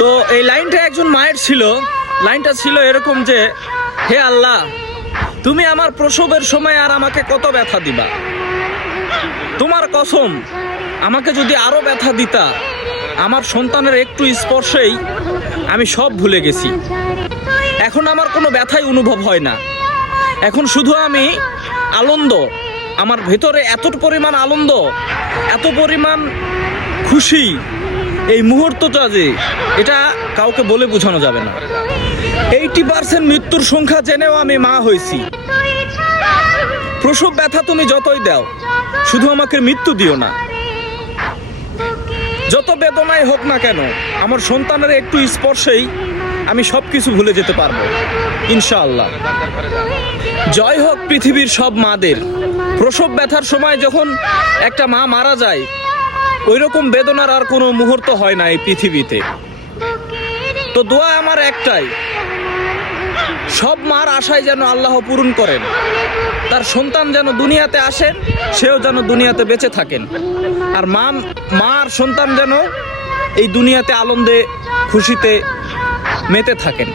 তো এই লাইনটা একজন মায়ের ছিল। লাইনটা ছিল এরকম যে, হে আল্লাহ, তুমি আমার প্রসবের সময় আর আমাকে কত ব্যথা দিবা, তোমার কসম আমাকে যদি আরো ব্যথা দিতা, আমার সন্তানের একটু স্পর্শেই আমি সব ভুলে গেছি। এখন আমার কোনো ব্যথাই অনুভব হয় না, এখন শুধু আমি আনন্দ, আমার ভেতরে এত পরিমাণ আনন্দ, এত পরিমাণ খুশি, এই মুহূর্তটা যে এটা কাউকে বলে বোঝানো যাবে না। 80% মৃত্যুর সংখ্যা জেনেও আমি মা হয়েছি। প্রসব ব্যথা তুমি যতই দাও, শুধু আমাকে মৃত্যু দিও না। যত বেদনাই হোক না কেন, আমার সন্তানের একটু স্পর্শেই আমি সব কিছু ভুলে যেতে পারবো ইনশাআল্লাহ। জয় হোক পৃথিবীর সব মাদের। প্রসব ব্যথার সময় যখন একটা মা মারা যায়, ওই রকম বেদনার আর কোনো মুহূর্ত হয় না এই পৃথিবীতে। তো দোয়া আমার একটাই, সব মার আশায় যেন আল্লাহ পূরণ করেন, তার সন্তান যেন দুনিয়াতে আসেন, সেও যেন দুনিয়াতে বেঁচে থাকেন, আর মার সন্তান যেন এই দুনিয়াতে আনন্দে খুশিতে মেতে থাকেন।